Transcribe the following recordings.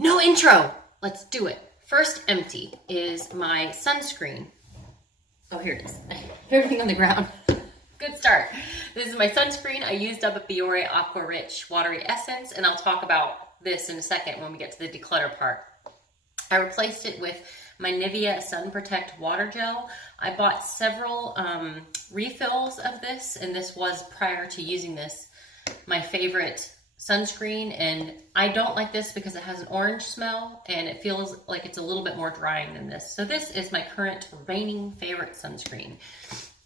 No intro. Let's do it. First empty is my sunscreen. Oh, here it is. Everything on the ground. Good start. This is my sunscreen. I used up a Bioré Aqua Rich Watery Essence, and I'll talk about this in a second when we get to the declutter part. I replaced it with my Nivea Sun Protect Water Gel. I bought several refills of this, and this was, prior to using this, my favorite sunscreen. And I don't like this because it has an orange smell and it feels like it's a little bit more drying than this. So this is my current reigning favorite sunscreen,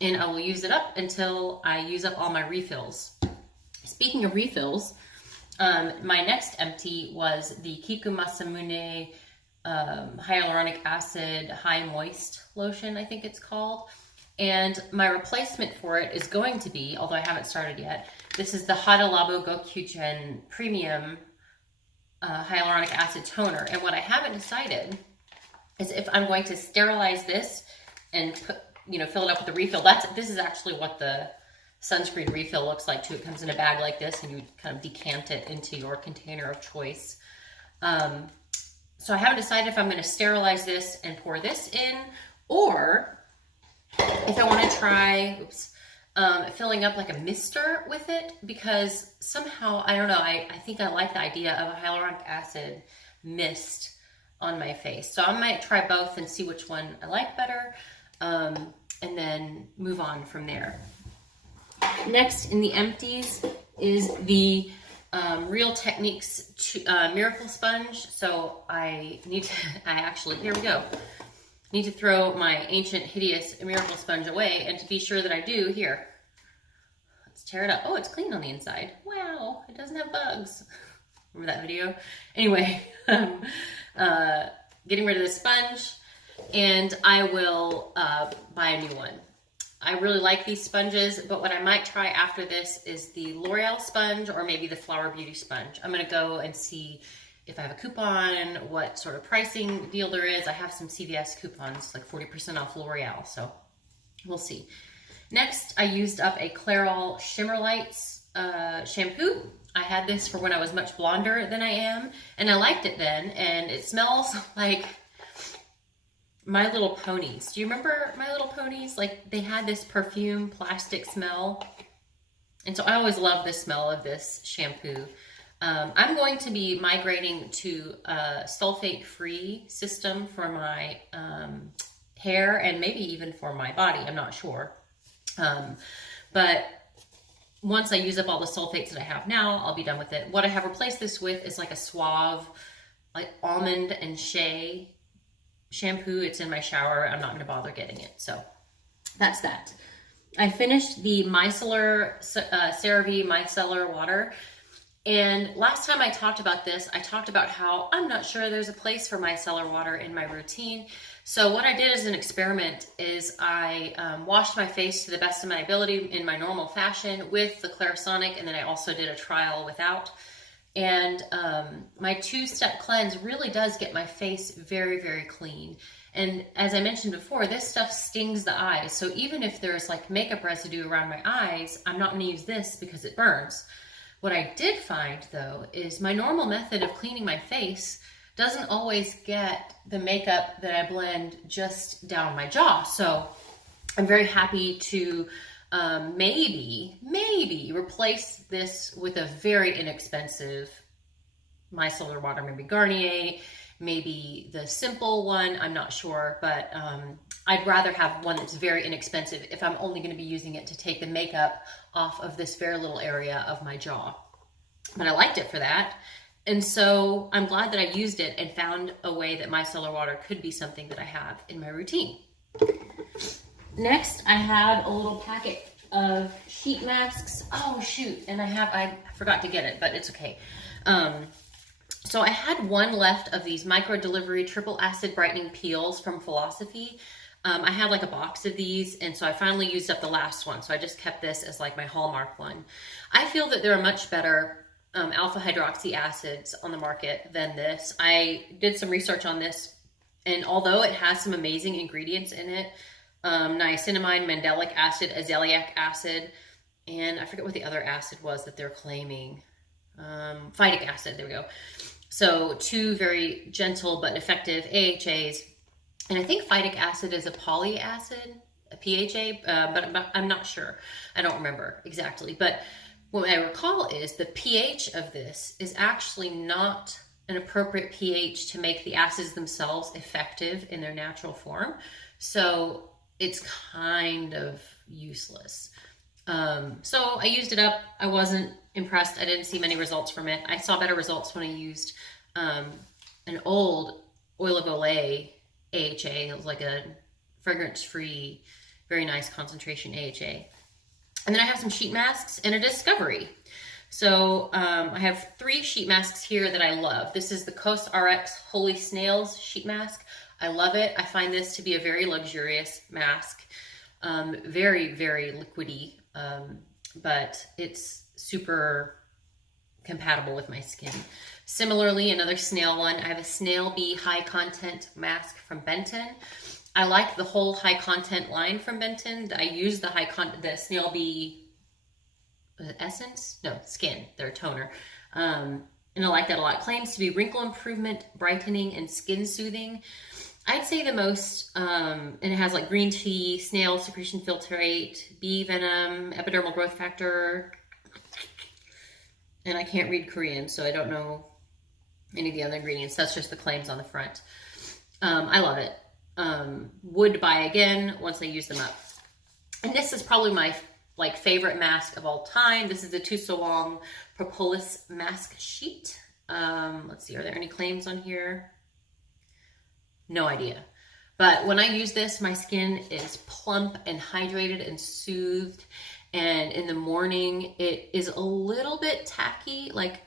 and I will use it up until I use up all my refills. Speaking of refills, my next empty was the Kikumasamune hyaluronic acid high moist lotion, I think it's called. And my replacement for it is going to be, although I haven't started yet, this is the Hada Labo Gokujun Premium Hyaluronic Acid Toner. And what I haven't decided is if I'm going to sterilize this and put, fill it up with a refill. This is actually what the sunscreen refill looks like too. It comes in a bag like this, and you kind of decant it into your container of choice. So I haven't decided if I'm going to sterilize this and pour this in, or if I want to try, filling up like a mister with it, because somehow, I don't know, I think I like the idea of a hyaluronic acid mist on my face. So I might try both and see which one I like better, and then move on from there. Next in the empties is the Real Techniques Miracle Sponge. So here we go. Need to throw my ancient hideous miracle sponge away, and to be sure that I do, here, let's tear it up. Oh, it's clean on the inside. Wow, it doesn't have bugs. Remember that video? Anyway, getting rid of the sponge, and I will buy a new one. I really like these sponges, but what I might try after this is the L'Oreal sponge, or maybe the Flower Beauty sponge. I'm gonna go and see if I have a coupon, what sort of pricing deal there is. I have some CVS coupons, like 40% off L'Oreal, so we'll see. Next, I used up a Clairol Shimmer Lights shampoo. I had this for when I was much blonder than I am, and I liked it then, and it smells like My Little Ponies. Do you remember My Little Ponies? Like, they had this perfume plastic smell, and so I always love the smell of this shampoo. I'm going to be migrating to a sulfate-free system for my hair, and maybe even for my body. I'm not sure. But once I use up all the sulfates that I have now, I'll be done with it. What I have replaced this with is like a Suave, like almond and shea shampoo. It's in my shower. I'm not going to bother getting it. So that's that. I finished the Micellar, CeraVe Micellar water. And last time I talked about this, I talked about how I'm not sure there's a place for micellar water in my routine. So what I did as an experiment is I washed my face to the best of my ability in my normal fashion with the Clarisonic, and then I also did a trial without. And my two-step cleanse really does get my face very, very clean. And as I mentioned before, this stuff stings the eyes. So even if there's like makeup residue around my eyes, I'm not going to use this because it burns. What I did find, though, is my normal method of cleaning my face doesn't always get the makeup that I blend just down my jaw. So I'm very happy to maybe replace this with a very inexpensive micellar water, maybe Garnier, maybe the simple one, I'm not sure, but I'd rather have one that's very inexpensive if I'm only going to be using it to take the makeup off of this very little area of my jaw. But I liked it for that, and so I'm glad that I used it and found a way that micellar water could be something that I have in my routine. Next, I have a little packet of sheet masks. Oh shoot, and I forgot to get it, but it's okay. So I had one left of these Microdelivery triple acid brightening peels from Philosophy. I had like a box of these, and so I finally used up the last one. So I just kept this as like my hallmark one. I feel that there are much better alpha hydroxy acids on the market than this. I did some research on this, and although it has some amazing ingredients in it, niacinamide, mandelic acid, azelaic acid, and I forget what the other acid was that they're claiming. Phytic acid, there we go. So 2 very gentle but effective AHAs. And I think phytic acid is a polyacid, a PHA, but I'm not sure. I don't remember exactly. But what I recall is the pH of this is actually not an appropriate pH to make the acids themselves effective in their natural form. So it's kind of useless. So I used it up. I wasn't impressed. I didn't see many results from it. I saw better results when I used an old Oil of Olay AHA. It was like a fragrance-free, very nice concentration AHA. And then I have some sheet masks and a Discovery. So I have 3 sheet masks here that I love. This is the CosRX Holy Snails sheet mask. I love it. I find this to be a very luxurious mask. Very, very liquidy, but it's super compatible with my skin. Similarly, another Snail one. I have a Snail Bee High Content mask from Benton. I like the whole high content line from Benton. I use the Snail Bee Essence? No, Skin, their toner. And I like that a lot. It claims to be wrinkle improvement, brightening, and skin soothing. I'd say the most, and it has like green tea, snail secretion filtrate, bee venom, epidermal growth factor, and I can't read Korean, so I don't know any of the other ingredients. That's just the claims on the front. I love it. Would buy again once I use them up. And this is probably my favorite mask of all time. This is the Toosowoong Propolis mask sheet. Let's see, are there any claims on here? No idea. But when I use this, my skin is plump and hydrated and soothed. And in the morning, it is a little bit tacky, like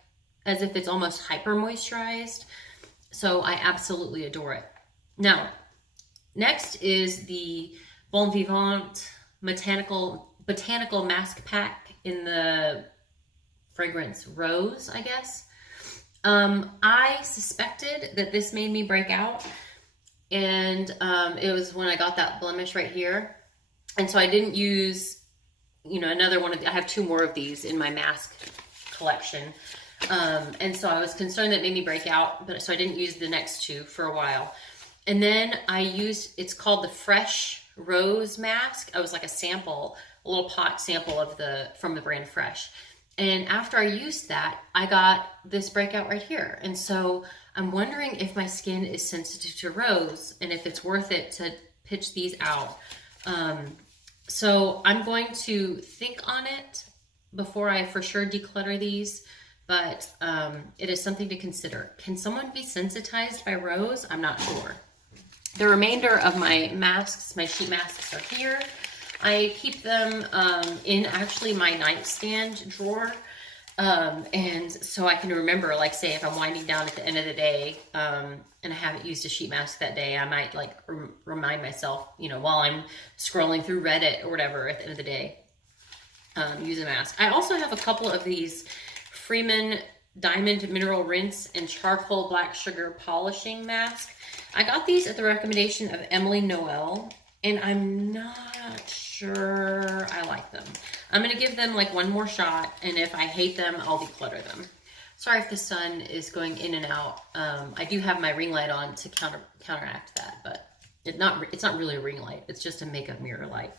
as if it's almost hyper moisturized. So I absolutely adore it. Now, next is the Bonvivant Botanical Mask Pack in the fragrance Rose, I guess. I suspected that this made me break out, and it was when I got that blemish right here. And so I didn't use, another one I have 2 more of these in my mask collection. And so I was concerned that it made me break out, so I didn't use the next 2 for a while. And then I used, it's called the Fresh Rose Mask. I was like a little pot sample from the brand Fresh. And after I used that, I got this breakout right here. And so I'm wondering if my skin is sensitive to rose and if it's worth it to pitch these out. So I'm going to think on it before I for sure declutter these, but it is something to consider. Can someone be sensitized by rose? I'm not sure. The remainder of my masks, my sheet masks, are here. I keep them in actually my nightstand drawer. And so I can remember, like, say if I'm winding down at the end of the day and I haven't used a sheet mask that day, I might remind myself, while I'm scrolling through Reddit or whatever at the end of the day, use a mask. I also have a couple of these Freeman Diamond Mineral Rinse and Charcoal Black Sugar Polishing Mask. I got these at the recommendation of Emily Noel, and I'm not sure I like them. I'm going to give them one more shot, and if I hate them, I'll declutter them. Sorry if the sun is going in and out. I do have my ring light on to counteract that, but it's not really a ring light. It's just a makeup mirror light.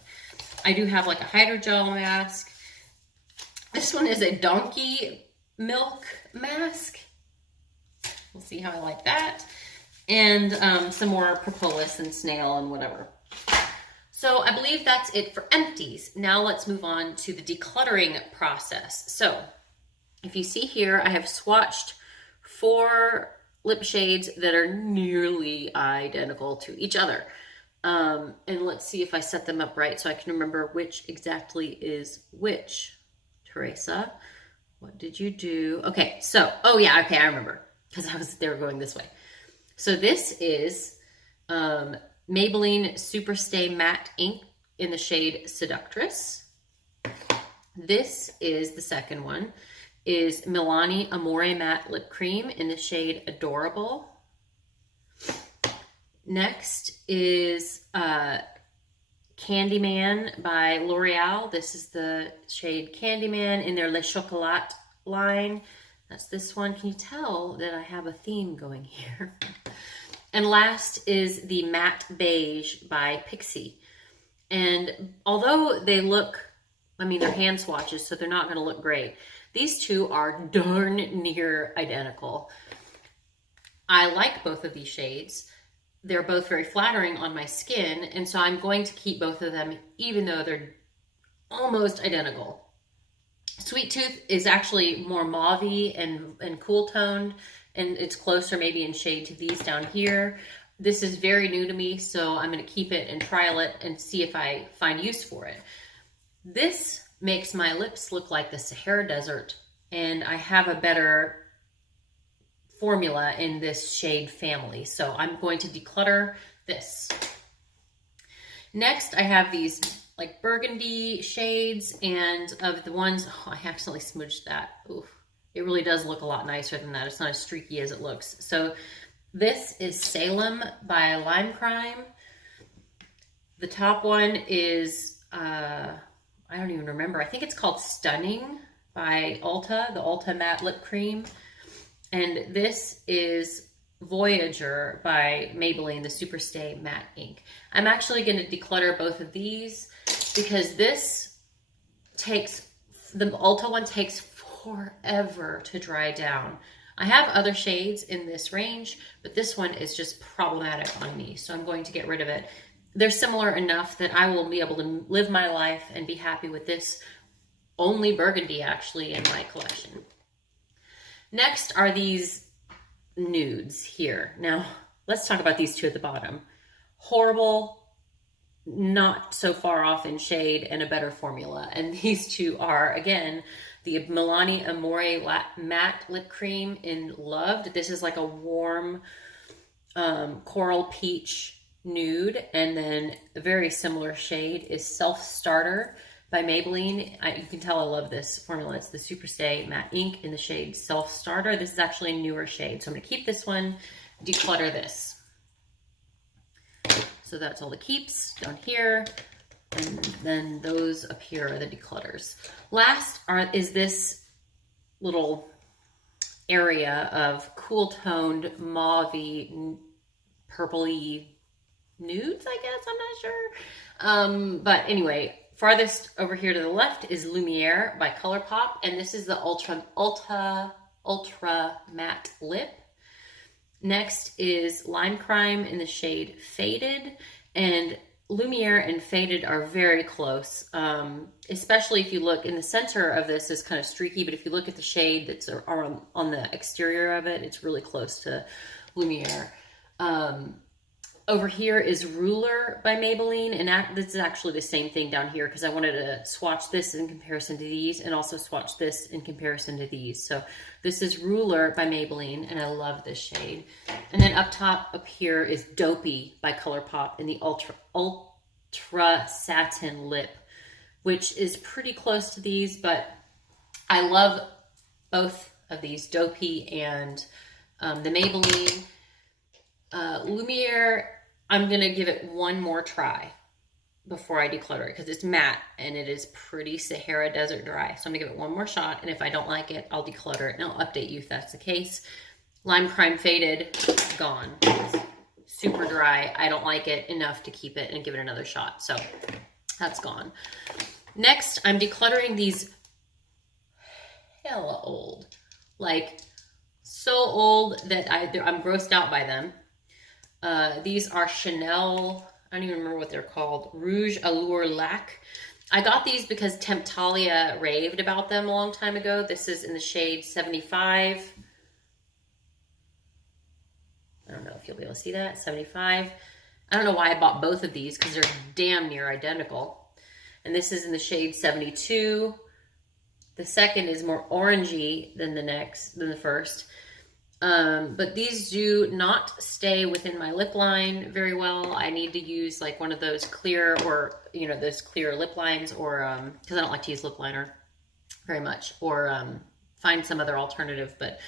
I do have a hydrogel mask. This one is a donkey milk mask. We'll see how I like that. And some more propolis and snail and whatever. So I believe that's it for empties. Now let's move on to the decluttering process. So if you see here, I have swatched 4 lip shades that are nearly identical to each other. And let's see if I set them up right so I can remember which exactly is which. Teresa, what did you do? Okay, so, oh yeah, okay, I remember, because they were going this way. So this is Maybelline Superstay Matte Ink in the shade Seductress. This is the second one, is Milani Amore Matte Lip Cream in the shade Adorable. Next is Candyman by L'Oreal. This is the shade Candyman in their Le Chocolat line. That's this one. Can you tell that I have a theme going here? And last is the Matte Beige by Pixie. And although they look, I mean, they're hand swatches, so they're not going to look great. These two are darn near identical. I like both of these shades. They're both very flattering on my skin, and so I'm going to keep both of them even though they're almost identical. Sweet Tooth is actually more mauve-y and cool toned, and it's closer maybe in shade to these down here. This is very new to me, so I'm going to keep it and trial it and see if I find use for it. This makes my lips look like the Sahara Desert, and I have a better formula in this shade family, so I'm going to declutter this. Next, I have these like burgundy shades, and of the ones, oh, I accidentally smudged that. Ooh, it really does look a lot nicer than that. It's not as streaky as it looks. So this is Salem by Lime Crime. The top one is, I don't even remember. I think it's called Stunning by Ulta, the Ulta Matte Lip Cream. And this is Voyager by Maybelline, the Superstay Matte Ink. I'm actually going to declutter both of these because this takes, the Ulta one takes forever to dry down. I have other shades in this range, but this one is just problematic on me, so I'm going to get rid of it. They're similar enough that I will be able to live my life and be happy with this only burgundy actually in my collection. Next are these nudes here. Now, let's talk about these two at the bottom. Horrible, not so far off in shade, and a better formula. And these two are, again, the Milani Amore Matte Lip Cream in Loved. This is like a warm coral peach nude. And then a very similar shade is Self Starter by Maybelline. You can tell I love this formula. It's the Superstay Matte Ink in the shade Self Starter. This is actually a newer shade. So I'm going to keep this one, declutter this. So that's all the keeps down here. And then those up here are the declutters. Last is this little area of cool toned mauve-y, purpley nudes, I guess. I'm not sure. But anyway, farthest over here to the left is Lumiere by ColourPop. And this is the Ultra Matte Lip. Next is Lime Crime in the shade Faded, and Lumiere and Faded are very close, especially if you look in the center of this is kind of streaky, but if you look at the shade that's on the exterior of it, it's really close to Lumiere. Over here is Ruler by Maybelline, and this is actually the same thing down here because I wanted to swatch this in comparison to these and also swatch this in comparison to these. So this is Ruler by Maybelline, and I love this shade. And then up top, up here is Dopey by ColourPop in the Ultra Satin Lip, which is pretty close to these, but I love both of these, Dopey and the Maybelline. Lumiere, I'm going to give it one more try before I declutter it because it's matte and it is pretty Sahara Desert dry. So I'm going to give it one more shot, and if I don't like it, I'll declutter it and I'll update you if that's the case. Lime Crime Faded, gone. It's super dry. I don't like it enough to keep it and give it another shot. So that's gone. Next, I'm decluttering these hella old. Like, so old that I'm grossed out by them. These are Chanel, I don't even remember what they're called, Rouge Allure Lac. I got these because Temptalia raved about them a long time ago. This is in the shade 75. I don't know if you'll be able to see that, 75. I don't know why I bought both of these because they're damn near identical. And this is in the shade 72. The second is more orangey than the first. But these do not stay within my lip line very well. I need to use like one of those clear or, those clear lip lines, or, cause I don't like to use lip liner very much, or, find some other alternative, but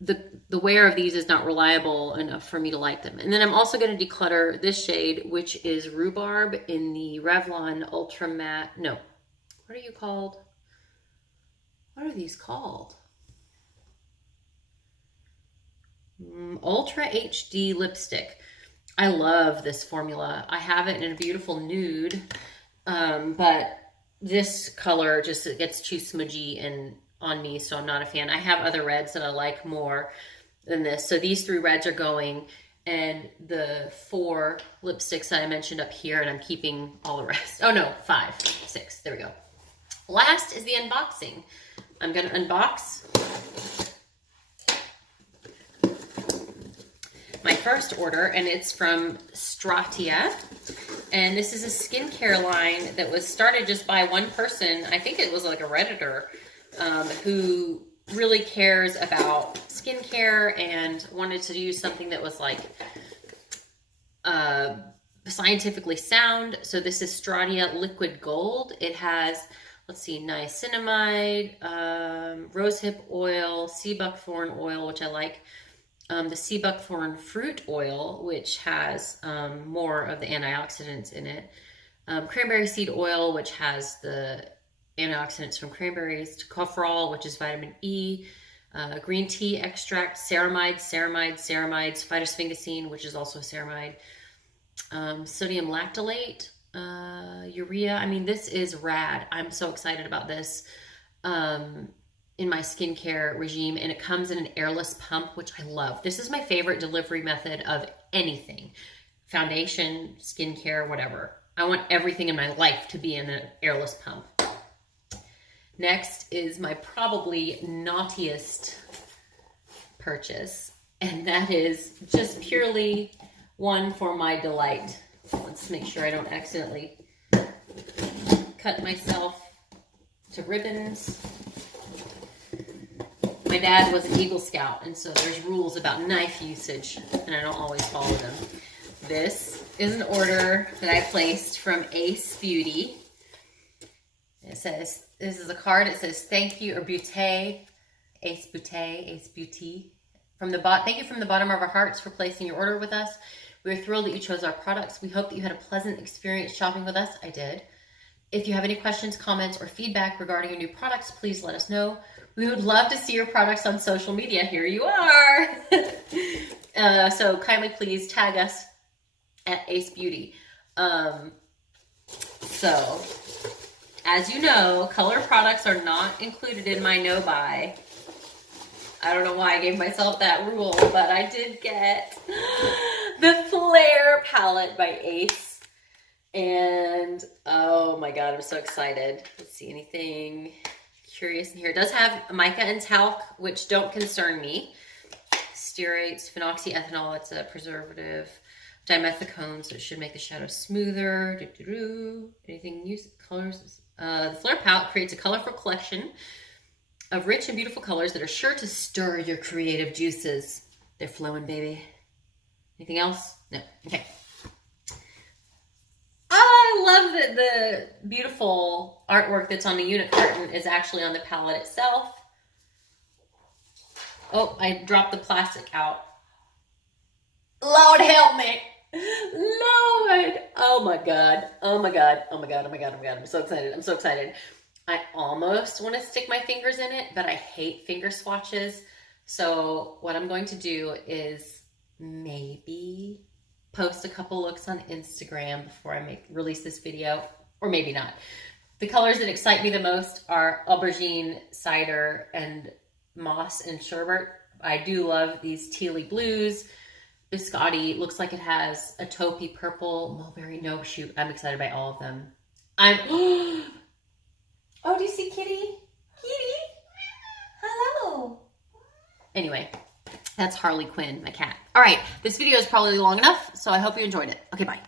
the wear of these is not reliable enough for me to like them. And then I'm also going to declutter this shade, which is Rhubarb in the Revlon Ultra Matte. No, what are you called? What are these called? Ultra HD lipstick. I love this formula. I have it in a beautiful nude, but this color just, it gets too smudgy and on me, so I'm not a fan. I have other reds that I like more than this. So these 3 reds are going, and the 4 lipsticks that I mentioned up here, and I'm keeping all the rest. Oh no, 5, 6, there we go. Last is the unboxing. I'm gonna unbox my first order, and it's from Stratia. And this is a skincare line that was started just by one person. I think it was like a Redditor who really cares about skincare and wanted to use something that was like scientifically sound. So this is Stratia Liquid Gold. It has, let's see, niacinamide, rosehip oil, sea buckthorn oil, which I like, the sea buckthorn fruit oil, which has more of the antioxidants in it, cranberry seed oil, which has the antioxidants from cranberries, tocopherol, which is vitamin E, green tea extract, ceramides, phytosphingosine, which is also a ceramide, sodium lactylate, urea. I mean, this is rad. I'm so excited about this in my skincare regime, and it comes in an airless pump, which I love. This is my favorite delivery method of anything. Foundation, skincare, whatever. I want everything in my life to be in an airless pump. Next is my probably naughtiest purchase, and that is just purely one for my delight. Let's make sure I don't accidentally cut myself to ribbons. My dad was an Eagle Scout, and so there's rules about knife usage, and I don't always follow them. This is an order that I placed from Ace Beauty. It says, this is a card, it says, thank you, or Beauté, Ace Beauty. Thank you from the bottom of our hearts for placing your order with us. We are thrilled that you chose our products. We hope that you had a pleasant experience shopping with us. I did. If you have any questions, comments, or feedback regarding your new products, please let us know. We would love to see your products on social media. Here you are. So kindly please tag us at Ace Beauty. So, as you know, color products are not included in my no-buy. I don't know why I gave myself that rule, but I did get the Flare palette by Ace. And oh my god, I'm so excited. Let's see, anything curious in here. It does have mica and talc, which don't concern me. Stearates, phenoxyethanol, it's a preservative. Dimethicone, so it should make the shadow smoother. Anything use colors? The Flare palette creates a colorful collection of rich and beautiful colors that are sure to stir your creative juices. They're flowing, baby. Anything else? No. Okay. I love that the beautiful artwork that's on the unit carton is actually on the palette itself. Oh, I dropped the plastic out. Lord help me. Lord. Oh my god. Oh my god. Oh my god. Oh my god. Oh my god. I'm so excited. I'm so excited. I almost want to stick my fingers in it, but I hate finger swatches. So what I'm going to do is maybe post a couple looks on Instagram before I release this video, or maybe not. The colors that excite me the most are aubergine, cider, and moss and sherbet. I do love these tealy blues. Biscotti looks like it has a taupey purple, mulberry. No, shoot, I'm excited by all of them. Oh, do you see Kitty? Kitty, hello. Anyway, that's Harley Quinn, my cat. All right, this video is probably long enough, so I hope you enjoyed it. Okay, bye.